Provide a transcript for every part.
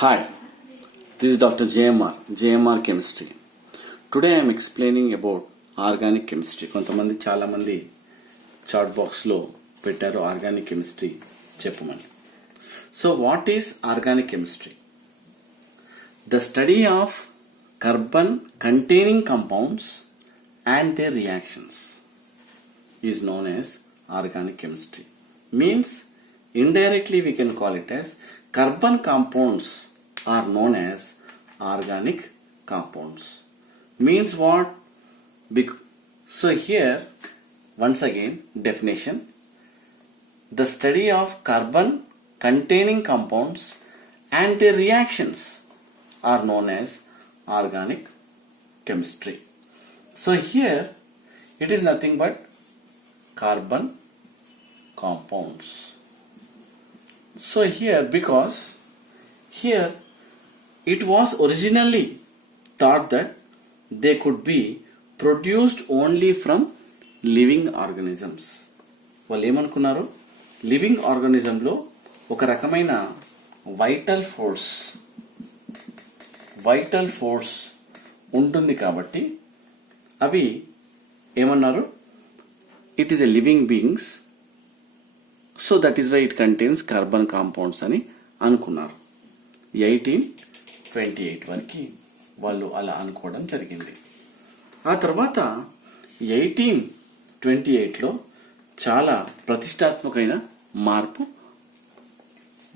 Hi, this is Dr. JMR Chemistry. Today I am explaining about organic chemistry. కొంతమంది చాలా మంది chat box లో పెట్టారు ఆర్గానిక్ కెమిస్ట్రీ చెప్పమని. So what is organic chemistry? The study of carbon containing compounds and their reactions is known as organic chemistry. Means indirectly we can call it as carbon compounds are known as organic compounds. Means what? So here once again definition: the study of carbon containing compounds and their reactions are known as organic chemistry. So here it is nothing but carbon compounds. So here, because here it was originally thought that they could be produced only from living organisms. వాళ్ళు ఏమనుకున్నారు, లివింగ్ ఆర్గానిజంలో ఒక రకమైన vital force ఉంటుంది కాబట్టి అవి ఏమన్నారు, it is a living beings, so that is why it contains carbon compounds అని అనుకున్నారు. 1828 వరకు వాళ్ళు అలా అనుకోవడం జరిగింది. ఆ తర్వాత 1828లో చాలా ప్రతిష్టాత్మకమైన మార్పు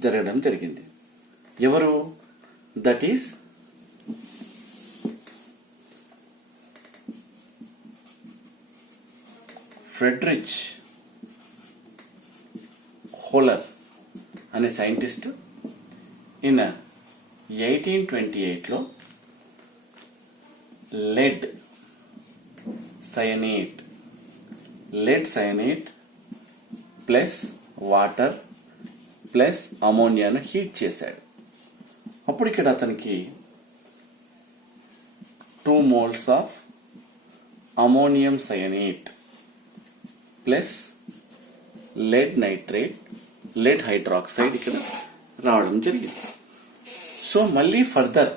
జరగడం జరిగింది. ఎవరు? దట్ ఈస్ ఫ్రెడరిచ్ హోలర్ అనే సైంటిస్ట్ ఇన్ 1828లో lead cyanate plus water plus అమోనియాను హీట్ చేశాడు. అప్పుడు ఇక్కడ అతనికి 2 moles of ammonium cyanate plus lead hydroxide ఇక్కడ రావడం జరిగింది. సో మళ్ళీ ఫర్దర్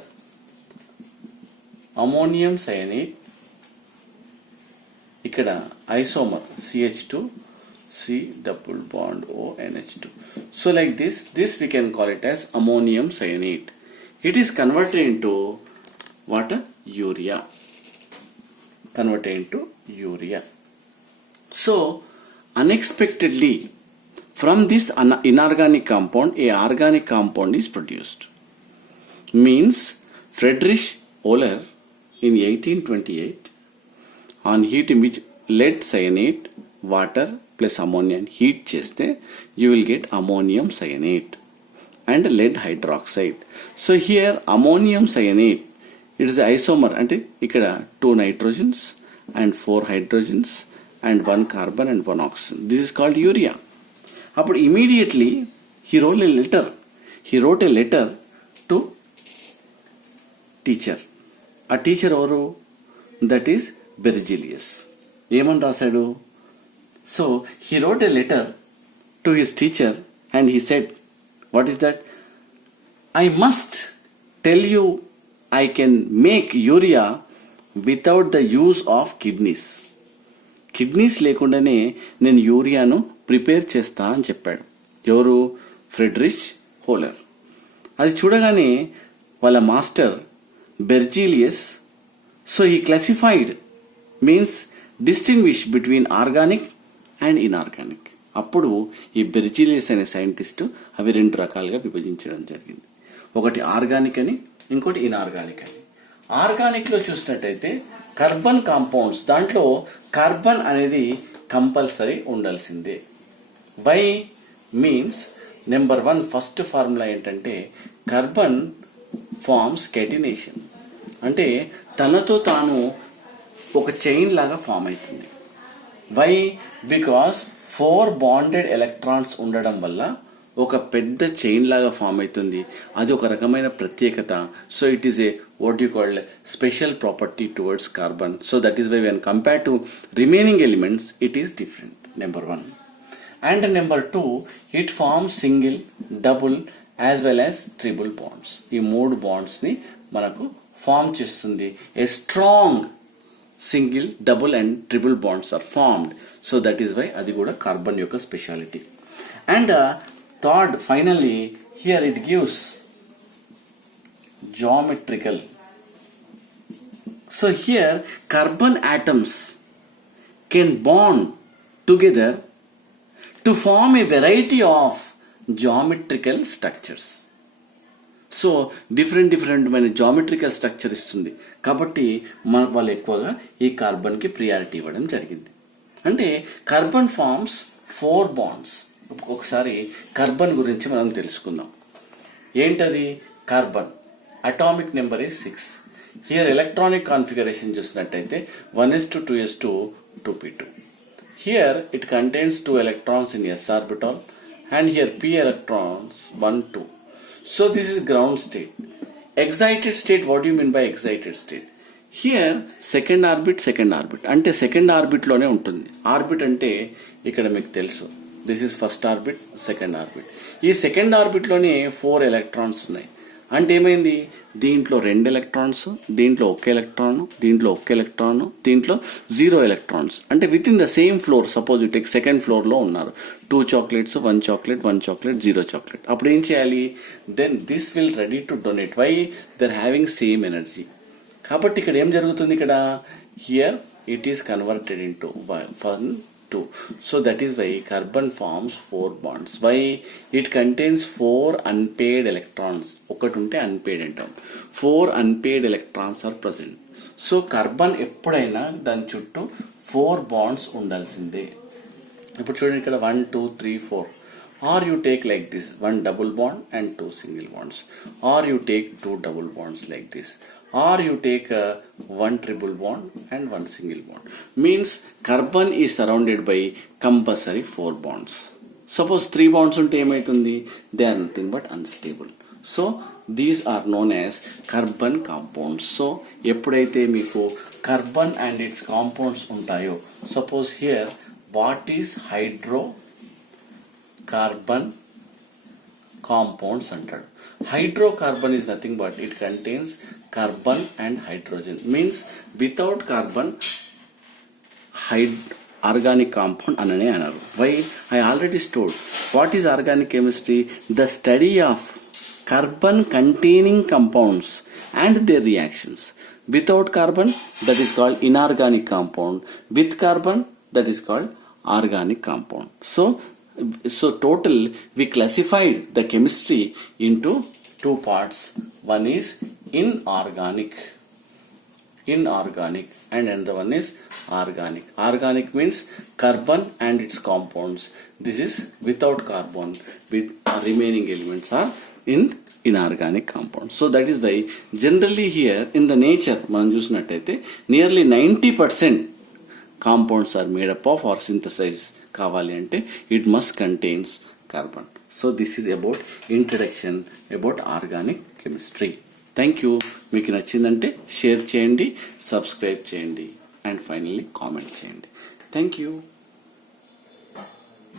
అమోనియం సయనేట్ ఇక్కడ isomer CH2 C double bond ONH2. So like this we can call it as ammonium cyanate. It is converted into what? Urea. So unexpectedly from this inorganic compound a organic compound is produced. Means Friedrich Euler in 1828 on heating which lead cyanate water plus ammonia heat చేస్తే you will get ammonium cyanate and lead hydroxide. So here ammonium cyanate, it is isomer, అంటే ఇక్కడ 2 nitrogens and 4 hydrogens and 1 carbon and 1 oxygen. This is called urea. అప్పుడు immediately he wrote a letter to teacher. ఆ teacher ఎవరు? That is Berzelius. ఏమని రాశాడు? So he wrote a letter to his teacher and he said, what is that? I must tell you I can make urea without the use of kidneys. Kidneys లేకుండానే నేను యూరియాను prepare చేస్తా అని చెప్పాడు. ఎవరు? Friedrich Wohler. అది చూడగానే వాళ్ళ master Berzelius, so he classified, means distinguish between organic and inorganic. అప్పుడు ఈ బెర్జిలియస్ అనే సైంటిస్ట్ అవి 2 రకాలుగా విభజించడం జరిగింది. ఒకటి ఆర్గానిక్ అని, ఇంకోటి ఇనార్గానిక్ అని. ఆర్గానిక్ లో చూసినట్టయితే కార్బన్ కాంపౌండ్స్, దాంట్లో కార్బన్ అనేది కంపల్సరీ ఉండాల్సిందే. Why? Means number 1 first formula ఏంటంటే కార్బన్ ఫార్మ్స్ కెటినేషన్, అంటే తనతో తాను ఒక చైన్ లాగా ఫామ్ అవుతుంది. వై? బికాస్ 4 బాండెడ్ ఎలక్ట్రాన్స్ ఉండడం వల్ల ఒక పెద్ద చైన్ లాగా ఫామ్ అవుతుంది. అది ఒక రకమైన ప్రత్యేకత. So it is a what you called special property towards carbon. So that is why when compare to remaining elements it is different. Number 1. And number 2, it forms single, double as well as triple bonds. ఈ 3 బాండ్స్ని మనకు form చేస్తుంది. A strong single, double and triple bonds are formed. So that is why అది కూడా carbon యొక్క speciality. And third, finally here it gives geometrical. So here carbon atoms can bond together to form a variety of geometrical structures. So different geometrical structure ఇస్తుంది. కాబట్టి వాళ్ళు ఎక్కువగా ఈ కార్బన్కి ప్రియారిటీ ఇవ్వడం జరిగింది. అంటే కార్బన్ ఫార్మ్స్ 4 బాండ్స్. ఒకసారి కార్బన్ గురించి మనం తెలుసుకుందాం. ఏంటది carbon? Atomic number is 6. Here electronic configuration చూసినట్టయితే 1s2 2s2 2p2. Here it contains 2 electrons in s orbital and here p electrons 1 2. So this is ground state. Excited state, what do you mean by excited state? Here second orbit అంటే second orbit లోనే ఉంటుంది. ఆర్బిట్ అంటే ఇక్కడ మీకు తెలుసు, this is first orbit, second orbit. ఈ second orbit లోనే 4 ఎలక్ట్రాన్స్ ఉన్నాయి. అంటే ఏమైంది, దీంట్లో 2 ఎలక్ట్రాన్స్, దీంట్లో 1 ఎలక్ట్రాన్, దీంట్లో 1 ఎలక్ట్రాన్, దీంట్లో 0 ఎలక్ట్రాన్స్. అంటే with in the same floor, suppose you take second floor లో ఉన్నారు, 2 చాక్లెట్స్, 1 చాక్లెట్, 1 చాక్లెట్, 0 చాక్లెట్. అప్పుడు ఏం చేయాలి? Then this will ready to donate. Why? They're having same energy. కాబట్టి ఇక్కడ ఏం జరుగుతుంది? ఇక్కడ here it is converted in to 1 2. So that is why carbon forms 4 bonds. Why? It contains 4 unpaired electrons. ఒకటి ఉంటే unpaired అంటాం. 4 unpaired electrons are present. So carbon ఎప్పుడైనా దాని చుట్టూ 4 బాండ్స్ ఉండాల్సిందే. ఇప్పుడు చూడండి ఇక్కడ 1 2 3 4. Or you take like this, 1 double bond and 2 single bonds. Or you take 2 double bonds like this. Or you take 1 triple bond and 1 single bond. Means carbon is surrounded by compulsory 4 bonds. Suppose 3 bonds unte emaitundi? They are nothing but unstable. So these are known as carbon compounds. So eppudaithe meeku carbon and its compounds untayo, suppose here what is hydrocarbon compounds అంటాడు. Hydrocarbon is nothing but it contains carbon and hydrogen. Means without carbon organic compound anane anaru. Why? I already told. What is organic chemistry? The study of carbon containing compounds and their reactions. Without carbon, that is called inorganic compound. With carbon, that is called organic compound. So total we classified the chemistry into 2 parts. One is inorganic and another one is organic. Organic means carbon and its compounds. This is without carbon, with remaining elements are in inorganic compounds. So that is why generally here in the nature మనం చూసినట్టయితే nearly 90% compounds are made up of or synthesized కావాలి అంటే it must contains carbon. So this is about introduction about organic chemistry. Thank you. మీకు నచ్చిందంటే షేర్ చేయండి, సబ్స్క్రైబ్ చేయండి and finally comment చేయండి. Thank you.